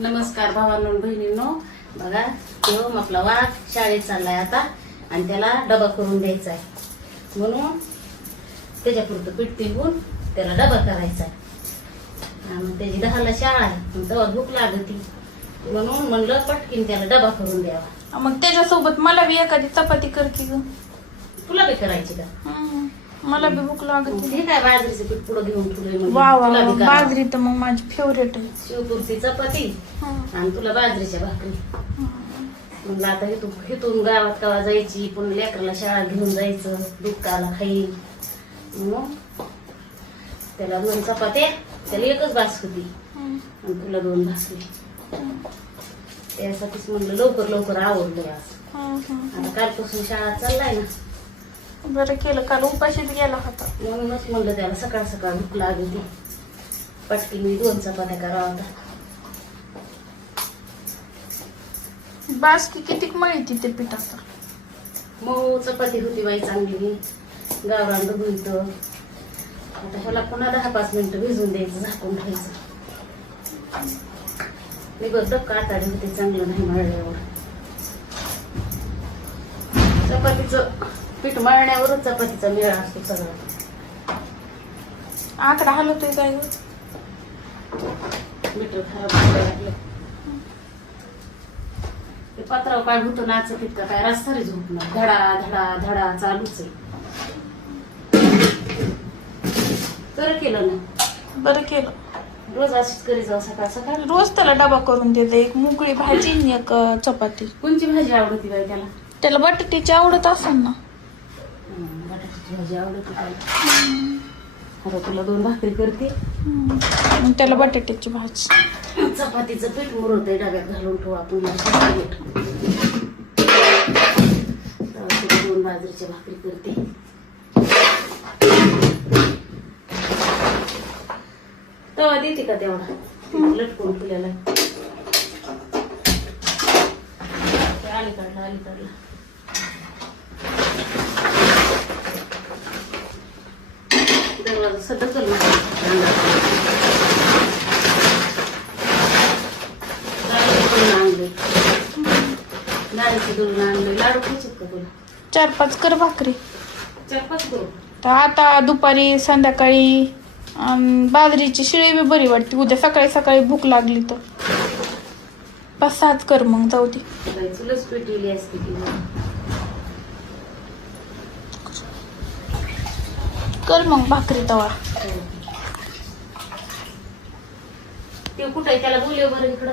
नमस्कार भावांनो बहिणींनो. बघा तो आपला वाघ शाळेत चाललाय आता. आणि त्याला डबा करून द्यायचा आहे म्हणून त्याच्यापुरतं पीठ पिळून त्याला डबा करायचा आहे आणि त्याची दहाला शाळा आहे मग तेव्हा भूक लागती. म्हणून म्हणलं पटकीन त्याला डबा करून द्यावा. मग त्याच्यासोबत मला बी एखादी चपाती कर की ग. तुला बी करायची का. मला बी भूक लागत काय बाजरीचं पीठ पुढं घेऊन वा वा तुला वा. बी करावं. बाजरी तर मग माझी फेवरेट आहे शिवपुरची चपाती. आणि तुला बाजरीच्या भाकरी. म्हणलं आता इथून इथून गावात कवा जायची पुन्हा लेकराला शाळा घेऊन जायचं दुःखाला खाईल मग त्याला दोन चपात्या त्याला एकच बास होती. आणि तुला दोन भाकरी त्यासाठीच म्हणलं लवकर लवकर आवडलं आज. आता कालपासून शाळा चाललाय ना बरं केलं. काल उपाशीच गेला होता. म्हणूनच म्हणलं त्याला सकाळ सकाळ भूक लागली पटकी मी दोन चपात्या करावा आता बासकी किती मळी ते पिठाचं मऊ चपाती होती बाई चांगली. गावरान डुबळीत आता ह्याला पुन्हा दहा पाच मिनिटं भिजून द्यायचं झाकून ठेवायचं. मी बघ डबका आताडी होते चांगलं नाही मळल्यावर. चपातीचं पीठ मळण्यावरच चपातीचा मेळा असतो सगळा. आकडा हलवतोय काय? मीटर खराब ते पत्राव काय होतं नाचत इतका काय रस्ता झोपणार धडा धडा धडा चालूच आहे. तर केलं ना? बरं केलं. रोज अशीच करी जाऊ सकाळ सकाळ? रोज त्याला डबा करून देते. एक मोकळी भाजी आणि एक अं, चपाती. कोणची भाजी आवडती बाई त्याला? त्याला बटाट्याची आवडत असेल ना. बटाट्याची भाजी आवडते त्याला आता तुला दोन भाकरी करते. मग त्याला बटाट्याची भाजी. चपातीचं पीठ मुरवते डब्यात घालून ठेवू आपण. दोन बाजरीच्या भाकरी करते. तवा देते का तेवढा? लटकून ते अलीकडला अलीकडला दरवाजा सदकल आणले डाळीचे दोन आणले लाडू खायचे का तुला चार पाच कर भाकरी. चार पाच करू. तर आता दुपारी संध्याकाळी अन बाजरीची शिळी बी बरी वाटते. उद्या सकाळी सकाळी भूक लागली तर. पाच सहाच कर मग जाऊ दे. बाई, असते की कर मग भाकरी तवा. ते कुठे त्याला बोलव बरं इकडं.